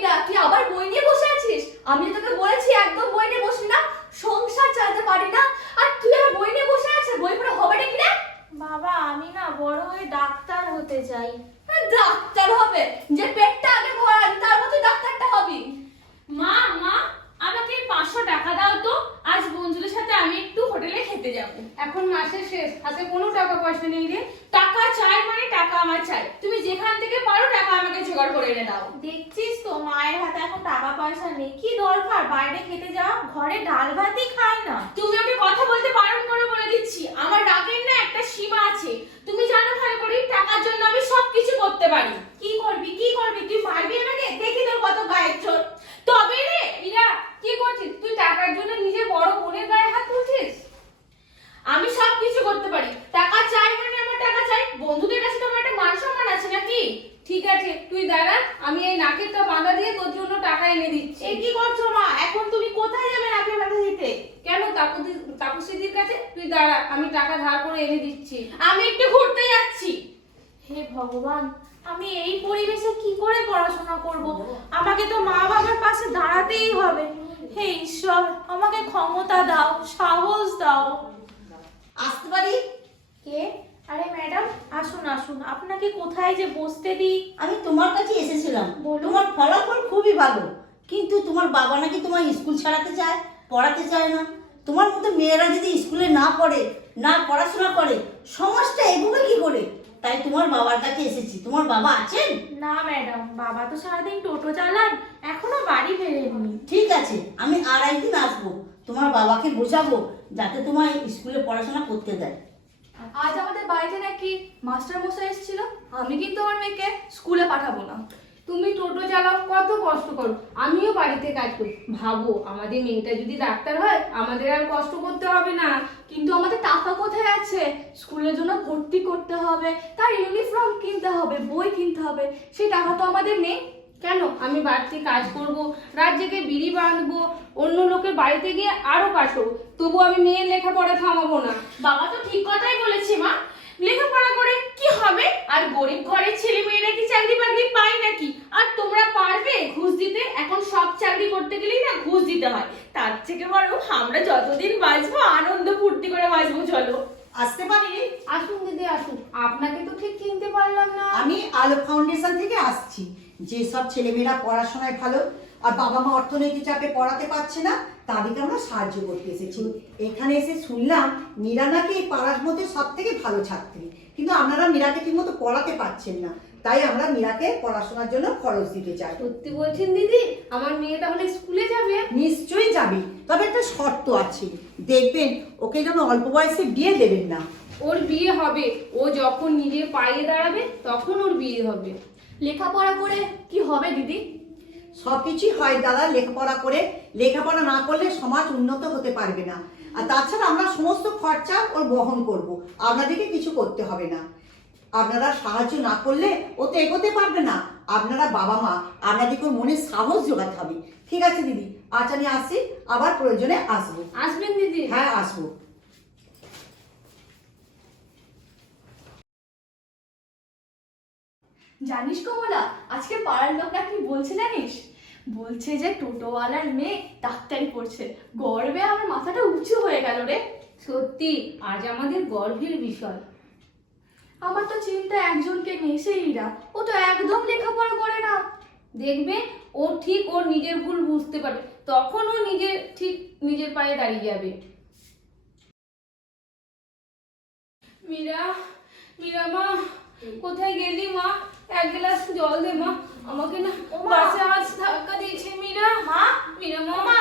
মীরা তুই আবার বই নিয়ে বসে আছিস? আমি তোকে বলেছি একদম বই নিয়ে বসবি না সংসার চালাতে পারি না। আর তুই আর বই নিয়ে বসে আছিস? বই পড়ে হবে নাকি রে? বাবা আমি না বড় হয়ে ডাক্তার হতে চাই। ডাক্তার হবে যে পেটটা আগে ভরান তারপর তুই ডাক্তারটা হবি। মা মা আমাকে পাঁচশো টাকা দাও তো। আজ বন্ধুদের সাথে আমি একটু হোটেলে খেতে যাব। এখন মাসের শেষ হাতে কোনো টাকা পয়সা নেই রে। টাকা চাই মানে টাকা আমার চাই। তুমি যেখান থেকে পারো টাকা আমাকে জোগাড় করে এনে দাও। দেখছিস তো, মায়ের হাতে এখন টাকা পয়সা নেই। কি দরকার? বাইরে খেতে যাওয়া, ঘরে ডাল ভাতই খায় না। তুমি ওকে কথা বলতে বারণ করে বলে দিচ্ছি। আমার রাগের না একটা সীমা আছে। তুমি জানো ভালো করে টাকার জন্য আমি সবকিছু করতে পারি কি করবি কি করবি তুই মারবি আমাকে দেখি তোর কত গায়ের চোট তবে রে ইরা কি করছিস তুই টাকার জন্য নিজে বড় বোনের গায়ে হাত তুলছিস আমি সব কিছু করতে পারি টাকা চাই মানে আমার টাকা চাই বন্ধুদের কাছে তো আমার একটা মান সম্মান আছে নাকি ঠিক আছে তুই দাঁড়া আমি এই নাকেরটা বাঁধা দিয়ে তোর জন্য টাকা এনে দিচ্ছি এ কি করছ মা এখন তুমি কোথায় যাবে নাকে ব্যথা দিতে কেন তাপসি তাপসিদির কাছে তুই দাঁড়া আমি টাকা ধার করে এনে দিচ্ছি। আমি একটু ঘুরতে যাচ্ছি। হে ভগবান আমি এই পরিবেশে কি করে পড়াশোনা করব? আমাকে তো মা বাবার পাশে দাঁড়াতেই হবে। হে ঈশ্বর আমাকে ক্ষমতা দাও সাহস দাও। আসতে পারি? কে? আরে ম্যাডাম আসুন আসুন। আপনাকে কোথায় যে বসতে দিই? আমি তোমার কাছে এসেছিলাম। তোমার ফলাফল খুবই ভালো। কিন্তু তোমার বাবা নাকি তোমার স্কুল ছাড়াতে চায় পড়াতে চায় না। তোমার মতো মেয়েরা যদি স্কুলে না পড়ে না পড়াশোনা করে সমাজটা এগোবে কি করে? তাই তোমার বাবার কাছে এসেছি। তোমার বাবা আছেন? না ম্যাডাম। বাবা তো সারাদিন টোটো চালান এখনও বাড়ি ফেরেননি। ঠিক আছে আমি আর একদিন আসব। তোমার বাবাকে বোঝাবো যাতে তোমার স্কুলে পড়াশোনা করতে দেয়। আজ আমাদের বাড়িতে নাকি মাস্টার মশাই এসেছিল। আমি কিন্তু আমার মেয়েকে স্কুলে পাঠাবো না। তুমি টোটো চালাও কত কষ্ট করো। আমিও বাড়িতে কাজ করি। ভাবো আমাদের মেয়েটা যদি ডাক্তার হয় আমাদের আর কষ্ট করতে হবে না। কিন্তু আমাদের টাকা কোথায় আছে? স্কুলের জন্য ভর্তি করতে হবে তার ইউনিফর্ম কিনতে হবে বই কিনতে হবে সেই টাকা তো আমাদের নেই। কেন? আমি বাড়িতে কাজ করব রাত জেগে বিড়ি বাঁধবো অন্য লোকের বাড়িতে গিয়ে আরও কাজ করব। তবু আমি মেয়ের লেখাপড়া থামাবো না। বাবা তো ঠিক কথাই বলেছে মা। লেখাপড়া করে কি হবে? আর গরিব ঘরের ছেলে মেয়েরা কি চাকরি বাকরি পায় নাকি আর তোমরা পারবে ঘুষ দিতে এখন সব চাকরি করতে গেলেই না ঘুষ দিতে হয়। তার থেকে বরং আমরা যতদিন বাঁচবো আনন্দ ফুর্তি করে বাঁচবো চলো। আসতে পারি? আসুন দিদি আসুন। আপনাকে তো ঠিক চিনতে পারলাম না। আমি আলো ফাউন্ডেশন থেকে আসছি। যেসব ছেলেমেয়েরা পড়াশোনায় ভালো আর বাবা মা অর্থনৈতিক চাপে পড়াতে পারছে না তাদেরকে আমরা সাহায্য করতে এসেছি। এখানে এসে শুনলাম মীরা নাকি পাড়ার মধ্যে সব থেকে ভালো ছাত্রী। কিন্তু আপনারা মীরাকে ঠিকমতো পড়াতে পারছেন না। তাই আমরা মীরাকে পড়াশোনার জন্য খরচ দিতে চাই। সত্যি বলছেন দিদি আমার মেয়ে তাহলে স্কুলে যাবে? নিশ্চয়ই যাবে তবে একটা শর্ত আছে। দেখবেন ওকে যেন অল্প বয়সে বিয়ে দেবেন না। ওর বিয়ে হবে। ও যখন নিজের পায়ে দাঁড়াবে তখন ওর বিয়ে হবে। লেখাপড়া করে কি হবে দিদি? সব কিছুই হয় দাদা লেখাপড়া করে। লেখাপড়া না করলে সমাজ উন্নত হতে পারবে না। আর তাছাড়া আমরা সমস্ত খরচা ওর বহন করব। আপনাদেরকে কিছু করতে হবে না। আপনারা সাহায্য না করলে ও তো এগোতে পারবে না। আপনারা বাবা মা আপনাদেরকে মনে সাহস জোগাতে হবে। ঠিক আছে দিদি? আচ্ছা আমি আসি আবার প্রয়োজনে আসব। আসবেন দিদি? হ্যাঁ আসব। জানিস কমলা আজকে পাড়ার লোকরা কি বলছে জানিস? বলছে যে টোটোওয়ালার মেয়ে ডাক্তারি পড়ছে। গর্বে আমার মাথাটা উঁচু হয়ে গেল রে। সত্যি আজ আমাদের গর্বের বিষয়। আমার তো চিন্তা একজনকে নেই সেইরা ও তো একদম লেখাপড়া করে না। দেখবে ও ঠিক ওর নিজের ভুল বুঝতে পারবে। তখন ও নিজের ঠিক নিজের পায়ে দাঁড়িয়ে যাবে। মীরা মীরা মা কোথায় গেলি মা? এক গ্লাস জল দে মা। আমাকে না। বাসে আজ ধাক্কা দিয়েছে মীরা মা ওমা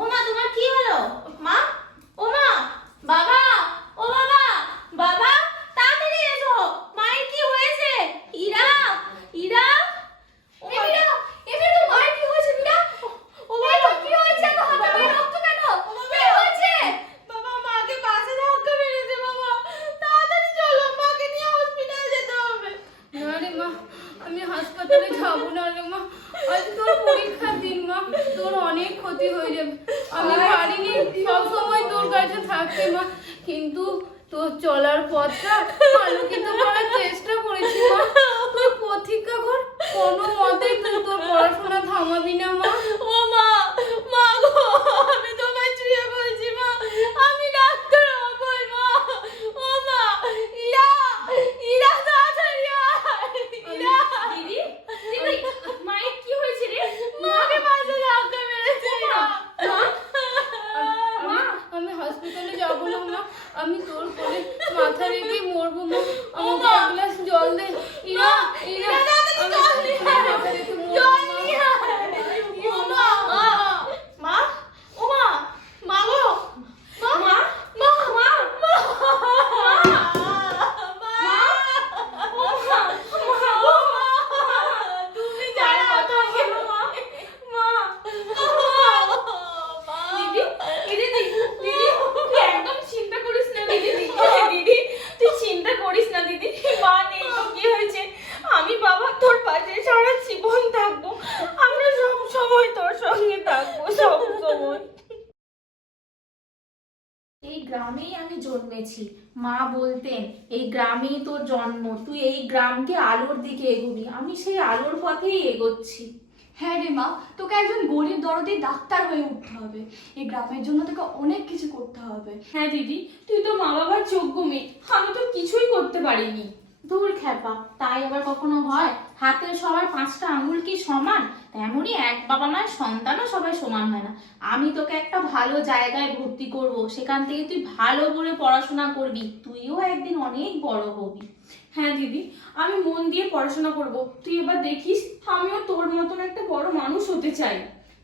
ওমা তোমার কি হলো মা ওমা বাবা ও বাবা বাবা তাড়াতাড়ি এসো মায়ের কি হয়েছে ইরা ইরা ও এ মীরা, এ মীরা, তোর মায়ের কি হয়েছে মীরা? ও এই তো, কি হয়েছে? এত হাতে পায়ে রক্ত কেন? কি হয়েছে? বাবা মাকে পাশে ধাক্কা মেরেছে বাবা তাড়াতাড়ি চলো মাকে নিয়ে হসপিটাল যেতে হবে না রে মা আমি হাসপাতালে যাব না রে মা আজ তোর পরীক্ষার দিন মা। তোর অনেক ক্ষতি হয়ে যাবে আমি পারিনি সব সময় তোর কাছে থাকতে মা। কিন্তু তোর চলার পথটা আলোকিত করার চেষ্টা করেছি মা তুই প্রতীক্ষা কর কোনো মতেই তুই তোর পড়াশোনা থাম থামাবি না মা ও মা মা গো আমি তোমায় ছুঁয়ে বলছি মা আমি ডাক্তার হবই মা ও মা ইরা ইরা তাড়াতাড়ি আয় ইরা দিদি দিদি মায়ের কি হয়েছে রে মাকে মাঝে ধাক্কা মেরেছে ইরা আমি আমি হসপিটালে যাব না মা আমি তোর কোলে মাথা রেখে মরবো মা আমাকে এক গ্লাস জল দে ইরা ইরা আমি আমি মাথা রেখে মরবো মা। ও মা মা ও মা মা গো মা মা মা মা মা ও মা মা ও মা তুমি জানো কথা বলো মা মা দিদি দিদি দিদি দিদি তুই একদম চিন্তা করিস না দিদি দিদি তুই চিন্তা করিস না দিদি মা নেই তো কি হয়েছে আমি বাবা তোর পাশে সারা জীবন থাকব আমরা সব সময় তোর সঙ্গে থাকব সব সময় এই গ্রামেই আমি জন্মেছি। মা বলতেন এই গ্রামেই তোর জন্ম তুই এই গ্রামকে আলোর দিকে এগোবি। আমি সেই আলোর পথেই এগোচ্ছি। হ্যাঁ রে মা তোকে একজন গরিব দরদি ডাক্তার হয়ে উঠতে হবে। এই গ্রামের জন্য তোকে অনেক কিছু করতে হবে। হ্যাঁ দিদি তুই তো মা বাবার যোগ্য মেয়ে। আমি তো কিছুই করতে পারিনি। দূর খ্যাপা তাই আবার কখনো হয়? হাতের সবার পাঁচটা আঙুল কি সমান? তেমনই এক বাবা মায়ের সন্তানও সবাই সমান হয় না। আমি তোকে একটা ভালো জায়গায় ভর্তি করব সেখান থেকে তুই ভালো করে পড়াশোনা করবি তুইও একদিন অনেক বড় হবি। হ্যাঁ দিদি আমি মন দিয়ে পড়াশোনা করব। তুই এবার দেখিস আমিও তোর মতন একটা বড় মানুষ হতে চাই।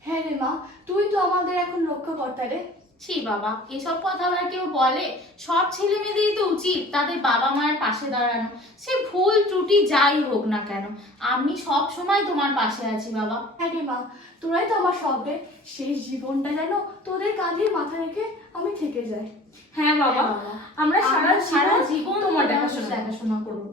হ্যাঁ রে মা তুই তো আমাদের এখন লক্ষ্যকর্তা রে। ছি বাবা এসব কথা আবার কেউ বলে? সব ছেলে মেয়েদেরই তো উচিত তাদের বাবা মায়ের পাশে দাঁড়ানো। সে ভুল ত্রুটি যাই হোক না কেন আমি সব সময় তোমার পাশে আছি বাবা। হ্যাঁ মা তোরাই তো আমার সব শেষ জীবনটা যেন তোদের কাঁধে মাথা রেখে আমি থেকে যাই। হ্যাঁ বাবা আমরা সারা সারা জীবন তোমার দেখাশোনা দেখাশোনা করব।